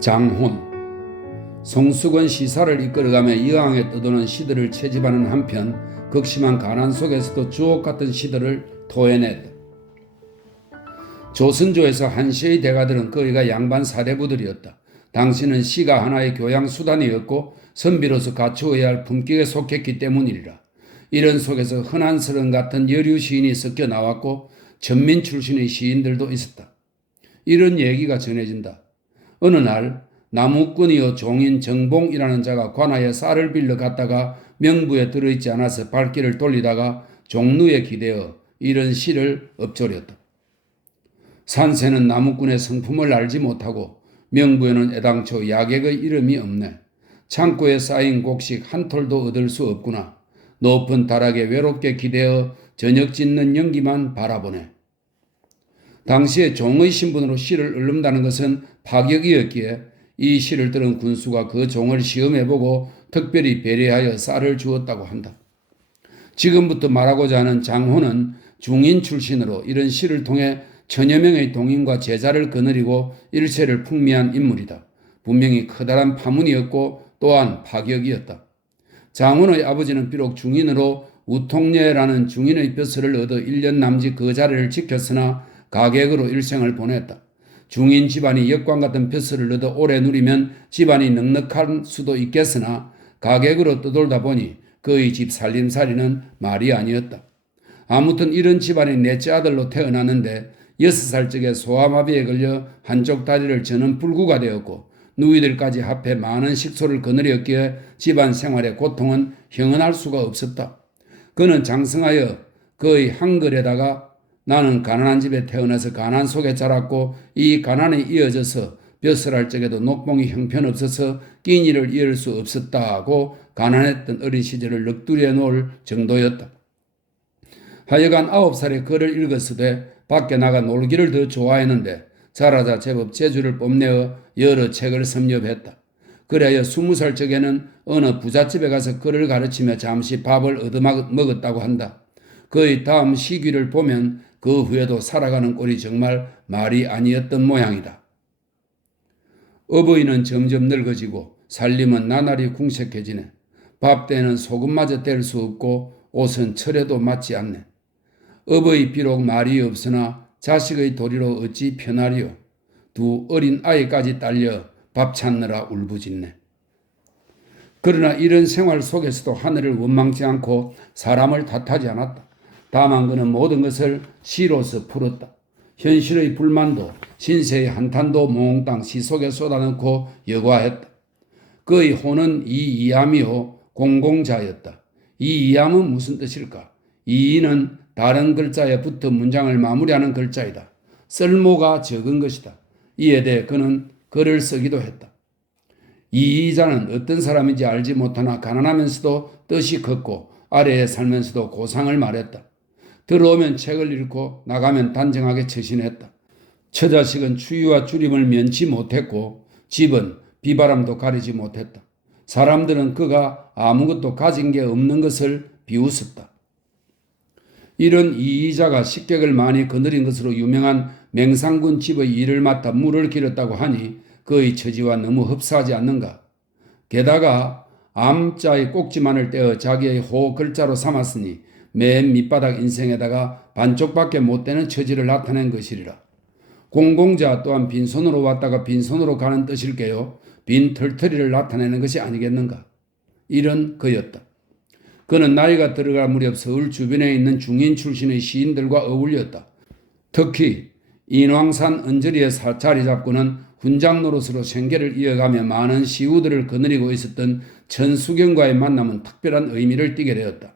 장혼. 성숙은 시사를 이끌어가며 이황에 떠도는 시들을 채집하는 한편 극심한 가난 속에서도 주옥같은 시들을 토해냈다. 조선조에서 한시의 대가들은 거의가 양반 사대부들이었다. 당시는 시가 하나의 교양 수단이었고 선비로서 갖추어야 할 품격에 속했기 때문이리라. 이런 속에서 흔한스런 같은 여류 시인이 섞여 나왔고 전민 출신의 시인들도 있었다. 이런 얘기가 전해진다. 어느 날 나무꾼이요 종인 정봉이라는 자가 관아에 쌀을 빌려 갔다가 명부에 들어있지 않아서 발길을 돌리다가 종루에 기대어 이런 시를 읊조렸다. 산새는 나무꾼의 성품을 알지 못하고 명부에는 애당초 야객의 이름이 없네. 창고에 쌓인 곡식 한 톨도 얻을 수 없구나. 높은 다락에 외롭게 기대어 저녁 짓는 연기만 바라보네. 당시에 종의 신분으로 시를 읊는다는 것은 파격이었기에 이 시를 들은 군수가 그 종을 시험해보고 특별히 배려하여 쌀을 주었다고 한다. 지금부터 말하고자 하는 장호는 중인 출신으로 이런 시를 통해 천여 명의 동인과 제자를 거느리고 일세를 풍미한 인물이다. 분명히 커다란 파문이었고 또한 파격이었다. 장훈의 아버지는 비록 중인으로 우통녀라는 중인의 벼슬을 얻어 1년 남짓 그 자리를 지켰으나 가객으로 일생을 보냈다. 중인 집안이 역관 같은 벼슬을 얻어 오래 누리면 집안이 넉넉할 수도 있겠으나 가객으로 떠돌다 보니 그의 집 살림살이는 말이 아니었다. 아무튼 이런 집안의 넷째 아들로 태어났는데 6살 적에 소아마비에 걸려 한쪽 다리를 저는 불구가 되었고 누이들까지 합해 많은 식소를 거느렸기에 집안 생활의 고통은 형언할 수가 없었다. 그는 장성하여 그의 한글에다가 나는 가난한 집에 태어나서 가난 속에 자랐고 이 가난에 이어져서 벼슬할 적에도 녹봉이 형편없어서 끼니를 이을 수 없었다고 가난했던 어린 시절을 넋두리에 놓을 정도였다. 하여간 9살에 글을 읽었으되 밖에 나가 놀기를 더 좋아했는데 자라자 제법 재주를 뽐내어 여러 책을 섭렵했다. 그래야 20살 적에는 어느 부잣집에 가서 글을 가르치며 잠시 밥을 얻어먹었다고 한다. 그의 다음 시기를 보면 그 후에도 살아가는 꼴이 정말 말이 아니었던 모양이다. 어버이는 점점 늙어지고 살림은 나날이 궁색해지네. 밥때는 소금마저 뗄 수 없고 옷은 철에도 맞지 않네. 어버이 비록 말이 없으나 자식의 도리로 어찌 편하리요. 두 어린 아이까지 딸려 밥 찾느라 울부짖네. 그러나 이런 생활 속에서도 하늘을 원망치 않고 사람을 탓하지 않았다. 다만 그는 모든 것을 시로서 풀었다. 현실의 불만도 신세의 한탄도 몽땅 시 속에 쏟아넣고 여과했다. 그의 호는 이이암이요 공공자였다. 이이암은 무슨 뜻일까? 이이는 다른 글자에 붙어 문장을 마무리하는 글자이다. 쓸모가 적은 것이다. 이에 대해 그는 글을 쓰기도 했다. 이이자는 어떤 사람인지 알지 못하나 가난하면서도 뜻이 컸고 아래에 살면서도 고상을 말했다. 들어오면 책을 읽고 나가면 단정하게 처신했다. 처자식은 추위와 주림을 면치 못했고 집은 비바람도 가리지 못했다. 사람들은 그가 아무것도 가진 게 없는 것을 비웃었다. 이런 이이자가 식객을 많이 거느린 것으로 유명한 맹상군 집의 일을 맡아 물을 길었다고 하니 그의 처지와 너무 흡사하지 않는가. 게다가 암자의 꼭지만을 떼어 자기의 호 글자로 삼았으니 맨 밑바닥 인생에다가 반쪽밖에 못 되는 처지를 나타낸 것이리라. 공공자 또한 빈손으로 왔다가 빈손으로 가는 뜻일게요. 빈 털터리를 나타내는 것이 아니겠는가. 이런 그였다. 그는 나이가 들어갈 무렵 서울 주변에 있는 중인 출신의 시인들과 어울렸다. 특히 인왕산 언저리에 자리 잡고는 훈장 노릇으로 생계를 이어가며 많은 시우들을 거느리고 있었던 천수경과의 만남은 특별한 의미를 띠게 되었다.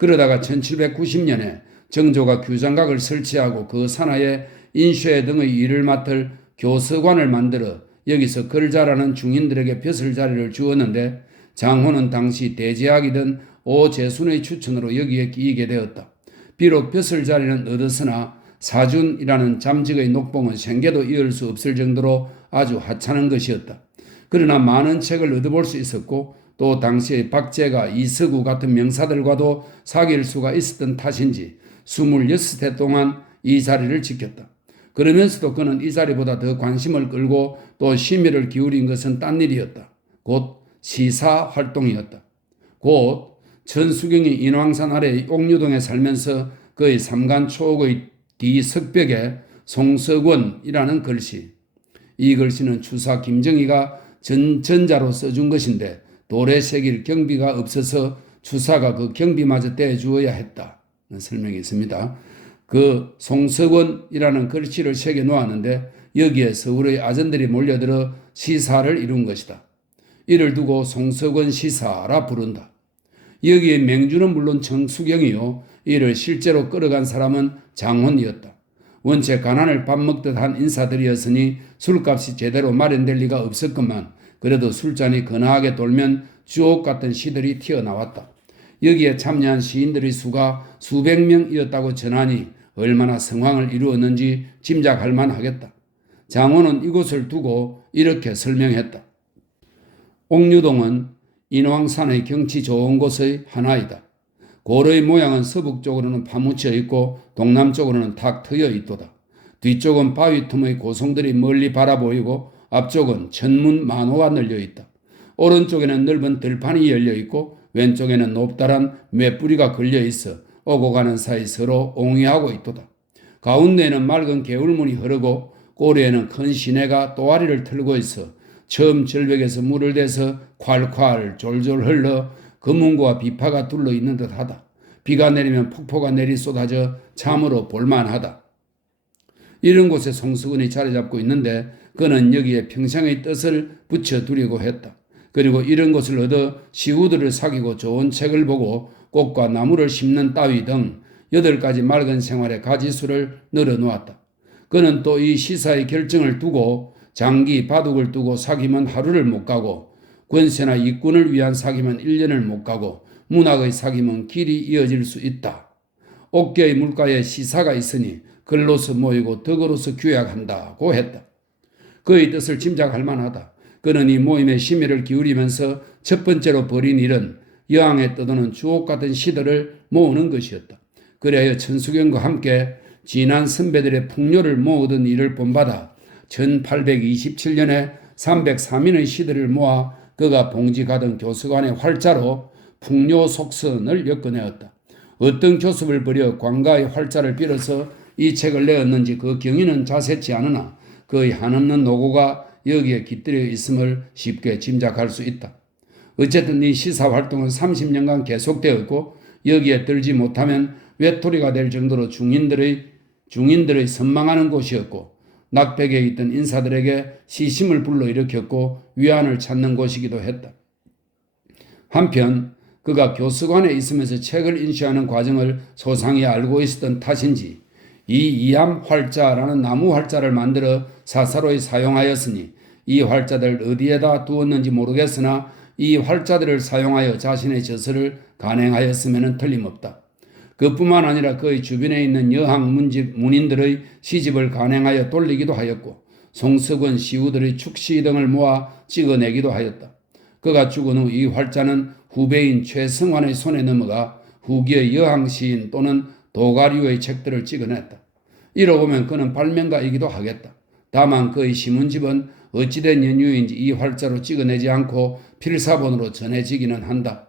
그러다가 1790년에 정조가 규장각을 설치하고 그 산하에 인쇄 등의 일을 맡을 교서관을 만들어 여기서 글 잘하는 중인들에게 벼슬 자리를 주었는데 장호는 당시 대제학이던 오재순의 추천으로 여기에 끼이게 되었다. 비록 벼슬 자리는 얻었으나 사준이라는 잠직의 녹봉은 생계도 이을 수 없을 정도로 아주 하찮은 것이었다. 그러나 많은 책을 얻어볼 수 있었고 또 당시의 박제가 이서구 같은 명사들과도 사귈 수가 있었던 탓인지 26해 동안 이 자리를 지켰다. 그러면서도 그는 이 자리보다 더 관심을 끌고 또 심혈을 기울인 것은 딴 일이었다. 곧 시사 활동이었다. 곧 천수경이 인왕산 아래 옥류동에 살면서 그의 삼간초옥의 뒤석벽에 송석원이라는 글씨, 이 글씨는 추사 김정희가 전자로 써준 것인데 돌에 새길 경비가 없어서 추사가 그 경비마저 떼주어야 했다. 설명이 있습니다. 그 송석원이라는 글씨를 새겨 놓았는데 여기에 서울의 아전들이 몰려들어 시사를 이룬 것이다. 이를 두고 송석원 시사라 부른다. 여기에 맹주는 물론 천수경이요, 이를 실제로 끌어간 사람은 장훈이었다. 원체 가난을 밥 먹듯 한 인사들이었으니 술값이 제대로 마련될 리가 없었건만 그래도 술잔이 거나하게 돌면 주옥 같은 시들이 튀어나왔다. 여기에 참여한 시인들의 수가 수백 명이었다고 전하니 얼마나 성황을 이루었는지 짐작할 만하겠다. 장훈은 이곳을 두고 이렇게 설명했다. 옥류동은 인왕산의 경치 좋은 곳의 하나이다. 고로의 모양은 서북 쪽으로는 파묻혀 있고 동남쪽으로는 탁 트여 있도다. 뒤쪽은 바위 틈의 고성들이 멀리 바라보이고 앞쪽은 천문 만호가 널려 있다. 오른쪽에는 넓은 들판이 열려 있고 왼쪽에는 높다란 맷뿌리가 걸려 있어 오고 가는 사이 서로 옹이하고 있도다. 가운데에는 맑은 개울문이 흐르고 꼬리에는 큰 시내가 또아리를 틀고 있어 처음 절벽에서 물을 대서 콸콸 졸졸 흘러 금운구와 비파가 둘러 있는 듯하다. 비가 내리면 폭포가 내리 쏟아져 참으로 볼만하다. 이런 곳에 송석원이 자리 잡고 있는데 그는 여기에 평생의 뜻을 붙여두려고 했다. 그리고 이런 곳을 얻어 시우들을 사귀고 좋은 책을 보고 꽃과 나무를 심는 따위 등 8가지 맑은 생활의 가지수를 늘어놓았다. 그는 또 이 시사의 결정을 두고 장기 바둑을 두고 사귀면 하루를 못 가고 권세나 이권을 위한 사귀면 1년을 못 가고 문학의 사귀면 길이 이어질 수 있다. 옥계의 물가에 시사가 있으니 글로서 모이고 덕으로서 규약한다고 했다. 그의 뜻을 짐작할 만하다. 그는 이 모임에 심혈을 기울이면서 첫 번째로 벌인 일은 여왕에 떠도는 주옥 같은 시들을 모으는 것이었다. 그래야 천수경과 함께 지난 선배들의 풍요를 모으던 일을 본받아 1827년에 303인의 시들을 모아 그가 봉직하던 교수관의 활자로 풍요 속선을 엮어내었다. 어떤 교습을 벌여 광가의 활자를 빌어서 이 책을 내었는지 그 경위는 자세치 않으나 그의 한없는 노고가 여기에 깃들여 있음을 쉽게 짐작할 수 있다. 어쨌든 이 시사활동은 30년간 계속되었고 여기에 들지 못하면 외톨이가 될 정도로 중인들의 선망하는 곳이었고 낙백에 있던 인사들에게 시심을 불러일으켰고 위안을 찾는 곳이기도 했다. 한편 그가 교수관에 있으면서 책을 인쇄하는 과정을 소상히 알고 있었던 탓인지 이 이암 활자라는 나무 활자를 만들어 사사로이 사용하였으니 이 활자들 어디에다 두었는지 모르겠으나 이 활자들을 사용하여 자신의 저서를 간행하였음에는 틀림없다. 그뿐만 아니라 그의 주변에 있는 여항 문인들의 시집을 간행하여 돌리기도 하였고 송석원 시우들의 축시 등을 모아 찍어내기도 하였다. 그가 죽은 후 이 활자는 후배인 최성환의 손에 넘어가 후기의 여항 시인 또는 도가류의 책들을 찍어냈다. 이러고 보면 그는 발명가이기도 하겠다. 다만 그의 신문집은 어찌된 연유인지 이 활자로 찍어내지 않고 필사본으로 전해지기는 한다.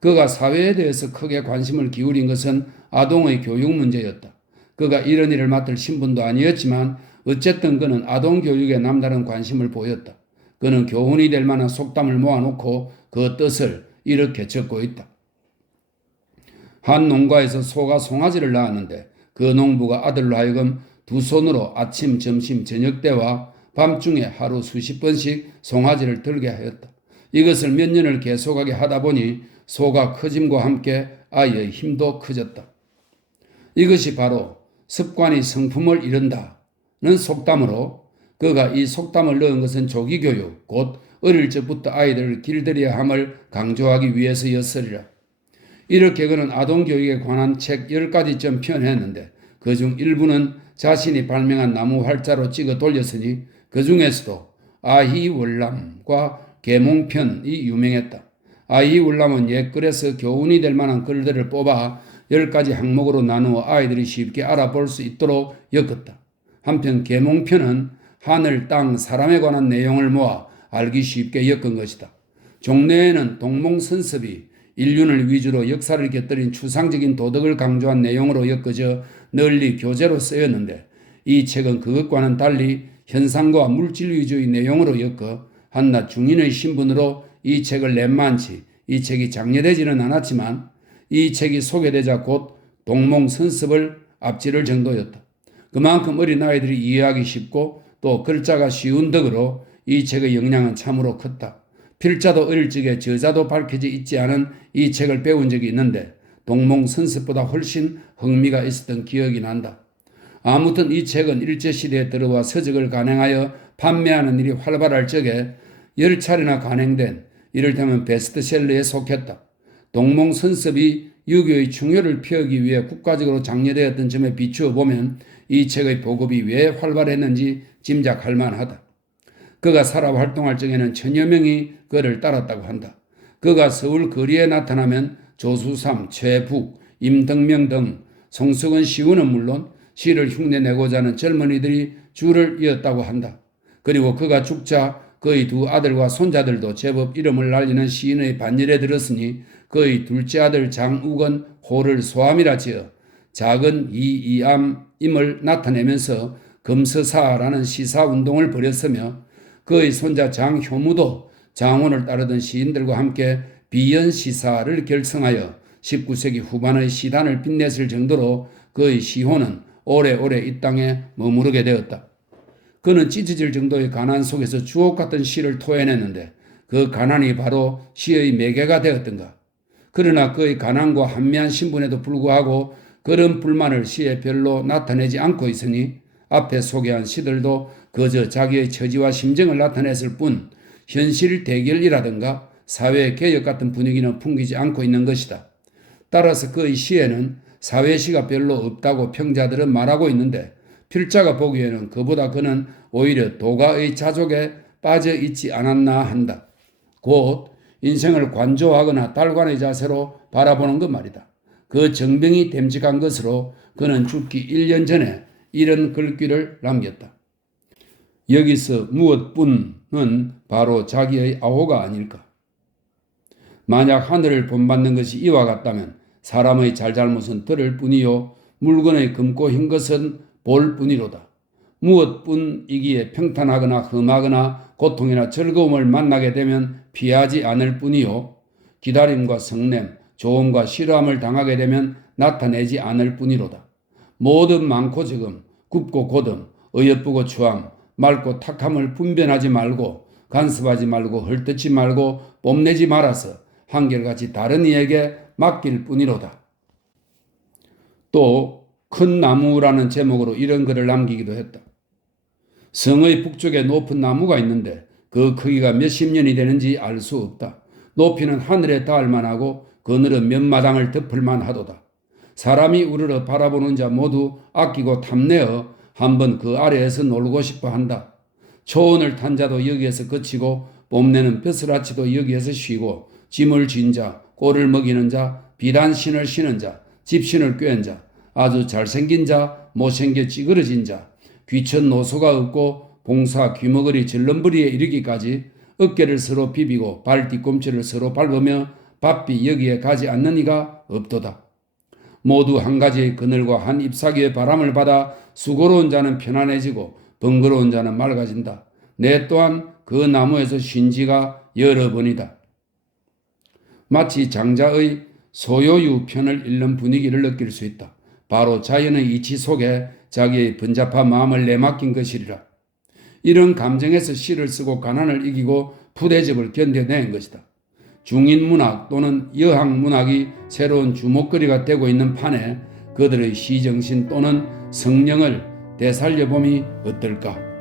그가 사회에 대해서 크게 관심을 기울인 것은 아동의 교육 문제였다. 그가 이런 일을 맡을 신분도 아니었지만 어쨌든 그는 아동 교육에 남다른 관심을 보였다. 그는 교훈이 될 만한 속담을 모아놓고 그 뜻을 이렇게 적고 있다. 한 농가에서 소가 송아지를 낳았는데 그 농부가 아들로 하여금 두 손으로 아침, 점심, 저녁 때와 밤중에 하루 수십 번씩 송아지를 들게 하였다. 이것을 몇 년을 계속하게 하다 보니 소가 커짐과 함께 아이의 힘도 커졌다. 이것이 바로 습관이 성품을 이룬다는 속담으로 그가 이 속담을 넣은 것은 조기교육, 곧 어릴 적부터 아이들을 길들여야 함을 강조하기 위해서였으리라. 이렇게 그는 아동교육에 관한 책 10가지쯤 편했는데 그중 일부는 자신이 발명한 나무 활자로 찍어 돌렸으니 그 중에서도 아희월남과 계몽편이 유명했다. 아희월남은 옛글에서 교훈이 될 만한 글들을 뽑아 10가지 항목으로 나누어 아이들이 쉽게 알아볼 수 있도록 엮었다. 한편 계몽편은 하늘, 땅, 사람에 관한 내용을 모아 알기 쉽게 엮은 것이다. 종래에는 동몽선섭이 인륜을 위주로 역사를 곁들인 추상적인 도덕을 강조한 내용으로 엮어져 널리 교재로 쓰였는데 이 책은 그것과는 달리 현상과 물질 위주의 내용으로 엮어 한낱 중인의 신분으로 이 책을 낸만치 이 책이 장려되지는 않았지만 이 책이 소개되자 곧 동몽선섭을 앞지를 정도였다. 그만큼 어린아이들이 이해하기 쉽고 또 글자가 쉬운 덕으로 이 책의 영향은 참으로 컸다. 필자도 어릴 적에 저자도 밝혀져 있지 않은 이 책을 배운 적이 있는데 동몽선섭보다 훨씬 흥미가 있었던 기억이 난다. 아무튼 이 책은 일제시대에 들어와 서적을 간행하여 판매하는 일이 활발할 적에 10차례나 간행된 이를테면 베스트셀러에 속했다. 동몽선섭이 유교의 충효를 피하기 위해 국가적으로 장려되었던 점에 비추어 보면 이 책의 보급이 왜 활발했는지 짐작할 만하다. 그가 살아 활동할 적에는 천여 명이 그를 따랐다고 한다. 그가 서울 거리에 나타나면 조수삼, 최북, 임덕명 등 성석은 시우는 물론 시를 흉내내고자 하는 젊은이들이 줄을 이었다고 한다. 그리고 그가 죽자 그의 두 아들과 손자들도 제법 이름을 날리는 시인의 반열에 들었으니 그의 둘째 아들 장욱은 호를 소암이라 지어 작은 이암임을 나타내면서 금서사라는 시사운동을 벌였으며 그의 손자 장효무도 장원을 따르던 시인들과 함께 비연시사를 결성하여 19세기 후반의 시단을 빛냈을 정도로 그의 시호는 오래오래 이 땅에 머무르게 되었다. 그는 찢어질 정도의 가난 속에서 주옥 같은 시를 토해냈는데 그 가난이 바로 시의 매개가 되었던가. 그러나 그의 가난과 한미한 신분에도 불구하고 그런 불만을 시에 별로 나타내지 않고 있으니 앞에 소개한 시들도 그저 자기의 처지와 심정을 나타냈을 뿐 현실 대결이라든가 사회개혁 같은 분위기는 풍기지 않고 있는 것이다. 따라서 그의 시에는 사회시가 별로 없다고 평자들은 말하고 있는데 필자가 보기에는 그보다 그는 오히려 도가의 자족에 빠져 있지 않았나 한다. 곧 인생을 관조하거나 달관의 자세로 바라보는 것 말이다. 그 정병이 됨직한 것으로 그는 죽기 1년 전에 이런 글귀를 남겼다. 여기서 무엇뿐은 바로 자기의 아호가 아닐까. 만약 하늘을 본받는 것이 이와 같다면 사람의 잘잘못은 들을 뿐이요 물건의 금고 흰 것은 볼 뿐이로다. 무엇뿐이기에 평탄하거나 험하거나 고통이나 즐거움을 만나게 되면 피하지 않을 뿐이요 기다림과 성냄, 조언과 싫어함을 당하게 되면 나타내지 않을 뿐이로다. 모든 많고 적음, 굽고 고듬, 어여쁘고 추함, 맑고 탁함을 분별하지 말고 간섭하지 말고 헐뜯지 말고 뽐내지 말아서 한결같이 다른 이에게 맡길 뿐이로다. 또 큰 나무라는 제목으로 이런 글을 남기기도 했다. 성의 북쪽에 높은 나무가 있는데 그 크기가 몇십 년이 되는지 알 수 없다. 높이는 하늘에 닿을 만하고 그늘은 몇 마당을 덮을 만하도다. 사람이 우러러 바라보는 자 모두 아끼고 탐내어 한번 그 아래에서 놀고 싶어 한다. 초원을 탄 자도 여기에서 그치고 뽐내는 벼슬아치도 여기에서 쉬고 짐을 쥔 자, 꼴을 먹이는 자, 비단신을 신은 자, 집신을 꿰은 자, 아주 잘생긴 자, 못생겨 찌그러진 자, 귀천 노소가 없고 봉사 귀머거리 절름부리에 이르기까지 어깨를 서로 비비고 발 뒤꿈치를 서로 밟으며 바삐 여기에 가지 않는 이가 없도다. 모두 한 가지의 그늘과 한 잎사귀의 바람을 받아 수고로운 자는 편안해지고 번거로운 자는 맑아진다. 내 또한 그 나무에서 쉰 지가 여러 번이다. 마치 장자의 소요유 편을 읽는 분위기를 느낄 수 있다. 바로 자연의 이치 속에 자기의 번잡한 마음을 내맡긴 것이리라. 이런 감정에서 시를 쓰고 가난을 이기고 푸대접을 견뎌낸 것이다. 중인문학 또는 여학문학이 새로운 주목거리가 되고 있는 판에 그들의 시정신 또는 성령을 되살려봄이 어떨까?